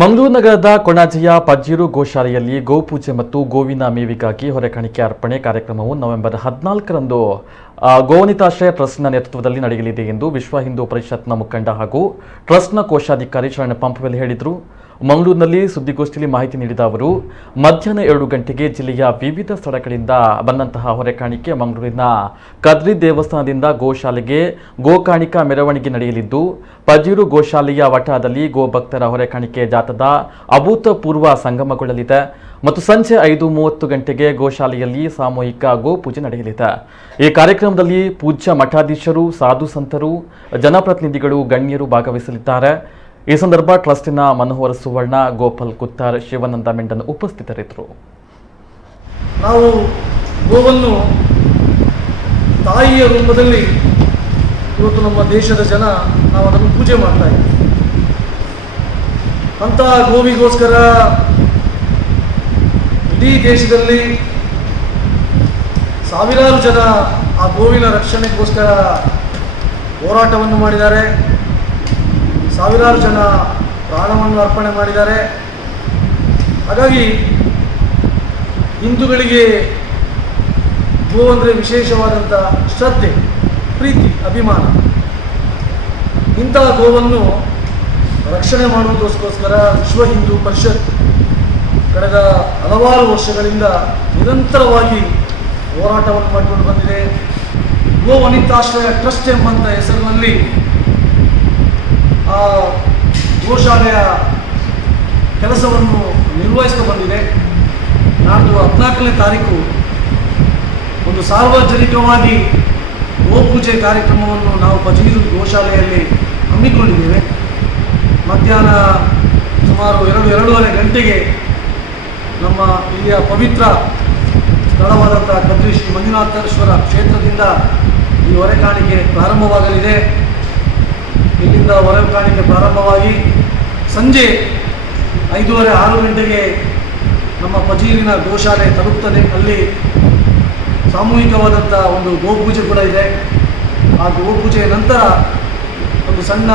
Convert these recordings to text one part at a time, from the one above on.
ಮಂಗಳೂರು ನಗರದ ಕೊಣಾಜೆಯ ಪಜ್ಜೀರು ಗೋಶಾಲೆಯಲ್ಲಿ ಗೋಪೂಜೆ ಮತ್ತು ಗೋವಿನ ಮೇವಿಗಾಗಿ ಹೊರೆಕಾಣಿಕೆ ಅರ್ಪಣೆ ಕಾರ್ಯಕ್ರಮವು ನವೆಂಬರ್ 14ರಂದು ಗೋವನಿತಾಶ್ರಯ ಟ್ರಸ್ಟ್ನ ನೇತೃತ್ವದಲ್ಲಿ ನಡೆಯಲಿದೆ ಎಂದು ವಿಶ್ವ ಹಿಂದೂ ಪರಿಷತ್ನ ಮುಖಂಡ ಹಾಗೂ ಟ್ರಸ್ಟ್ನ ಕೋಶಾಧಿಕಾರಿ ಶರಣ ಪಂಪವೆಲ್ ಹೇಳಿದರು. ಮಂಗಳೂರಿನಲ್ಲಿ ಸುದ್ದಿಗೋಷ್ಠಿಯಲ್ಲಿ ಮಾಹಿತಿ ನೀಡಿದ ಅವರು, ಮಧ್ಯಾಹ್ನ 2 ಗಂಟೆಗೆ ಜಿಲ್ಲೆಯ ವಿವಿಧ ಸ್ಥಳಗಳಿಂದ ಬಂದಂತಹ ಹೊರೆಕಾಣಿಕೆ ಮಂಗಳೂರಿನ ಕದ್ರಿ ದೇವಸ್ಥಾನದಿಂದ ಗೋಶಾಲೆಗೆ ಗೋಕಾಣಿಕಾ ಮೆರವಣಿಗೆ ನಡೆಯಲಿದ್ದು, ಪಜ್ಜೀರು ಗೋಶಾಲೆಯ ವಠಾರದಲ್ಲಿ ಗೋಭಕ್ತರ ಹೊರೆಕಾಣಿಕೆ ಜಾಥಾದ ಅಭೂತಪೂರ್ವ ಸಂಗಮಗೊಳ್ಳಲಿದೆ ಮತ್ತು ಸಂಜೆ 5:30 ಗಂಟೆಗೆ ಗೋಶಾಲೆಯಲ್ಲಿ ಸಾಮೂಹಿಕ ಗೋಪೂಜೆ ನಡೆಯಲಿದೆ. ಈ ಕಾರ್ಯಕ್ರಮದಲ್ಲಿ ಪೂಜ್ಯ ಮಠಾಧೀಶರು, ಸಾಧು ಸಂತರು, ಜನಪ್ರತಿನಿಧಿಗಳು, ಗಣ್ಯರು ಭಾಗವಹಿಸಲಿದ್ದಾರೆ. ಈ ಸಂದರ್ಭ ಟ್ರಸ್ಟಿನ ಮನೋಹರ ಸುವರ್ಣ, ಗೋಪಾಲ್ ಕುತ್ತಾರ್, ಶಿವಾನಂದ ಮೆಂಡನ್ ಉಪಸ್ಥಿತರಿದ್ದರು. ನಾವು ಗೋವನ್ನು ತಾಯಿಯ ರೂಪದಲ್ಲಿ ಇವತ್ತು ನಮ್ಮ ದೇಶದ ಜನ ನಾವು ಅದನ್ನು ಪೂಜೆ ಮಾಡ್ತಾ ಇದ್ದೀವಿ. ಅಂತಹ ಗೋವಿಗೋಸ್ಕರ ಇಡೀ ದೇಶದಲ್ಲಿ ಸಾವಿರಾರು ಜನ ಆ ಗೋವಿನ ರಕ್ಷಣೆಗೋಸ್ಕರ ಹೋರಾಟವನ್ನು ಮಾಡಿದ್ದಾರೆ. ಸಾವಿರಾರು ಜನ ಪ್ರಾಣವನ್ನು ಅರ್ಪಣೆ ಮಾಡಿದ್ದಾರೆ. ಹಾಗಾಗಿ ಹಿಂದೂಗಳಿಗೆ ಗೋ ಅಂದರೆ ವಿಶೇಷವಾದಂಥ ಶ್ರದ್ಧೆ, ಪ್ರೀತಿ, ಅಭಿಮಾನ. ಇಂತಹ ಗೋವನ್ನು ರಕ್ಷಣೆ ಮಾಡುವುದಕ್ಕೋಸ್ಕರ ವಿಶ್ವ ಹಿಂದೂ ಪರಿಷತ್ ಕಳೆದ ಹಲವಾರು ವರ್ಷಗಳಿಂದ ನಿರಂತರವಾಗಿ ಹೋರಾಟವನ್ನು ಮಾಡಿಕೊಂಡು ಬಂದಿದೆ. ಗೋವನಿತಾಶ್ರಯ ಟ್ರಸ್ಟ್ ಎಂಬಂಥ ಹೆಸರಿನಲ್ಲಿ ಆ ಗೋಶಾಲೆಯ ಕೆಲಸವನ್ನು ನಿರ್ವಹಿಸ್ತಾ ಬಂದಿದೆ. ನಾಡ್ದು 14ನೇ ತಾರೀಕು ಒಂದು ಸಾರ್ವಜನಿಕವಾಗಿ ಗೋಪೂಜೆ ಕಾರ್ಯಕ್ರಮವನ್ನು ನಾವು ಪಜ್ಜೀರು ಗೋಶಾಲೆಯಲ್ಲಿ ಹಮ್ಮಿಕೊಂಡಿದ್ದೇವೆ. ಮಧ್ಯಾಹ್ನ ಸುಮಾರು 2:30 ಗಂಟೆಗೆ ನಮ್ಮ ಇಲ್ಲಿಯ ಪವಿತ್ರ ಸ್ಥಳವಾದಂಥ ಕದ್ರಿ ಶ್ರೀ ಮಂಜುನಾಥೇಶ್ವರ ಕ್ಷೇತ್ರದಿಂದ ಈ ಹೊರೆಕಾಣಿಕೆ ಪ್ರಾರಂಭವಾಗಲಿದೆ. ಇಲ್ಲಿಂದ ಹೊರೆಕಾಣಿಕೆ ಪ್ರಾರಂಭವಾಗಿ ಸಂಜೆ 5:30-6 ಗಂಟೆಗೆ ನಮ್ಮ ಪಜ್ಜೀರಿನ ಗೋಶಾಲೆ ತಲುಪ್ತದೆ. ಅಲ್ಲಿ ಸಾಮೂಹಿಕವಾದಂಥ ಒಂದು ಗೋಪೂಜೆ ಕೂಡ ಇದೆ. ಆ ಗೋಪೂಜೆಯ ನಂತರ ಒಂದು ಸಣ್ಣ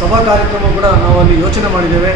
ಸಭಾ ಕಾರ್ಯಕ್ರಮ ಕೂಡ ನಾವು ಅಲ್ಲಿ ಯೋಚನೆ ಮಾಡಿದ್ದೇವೆ.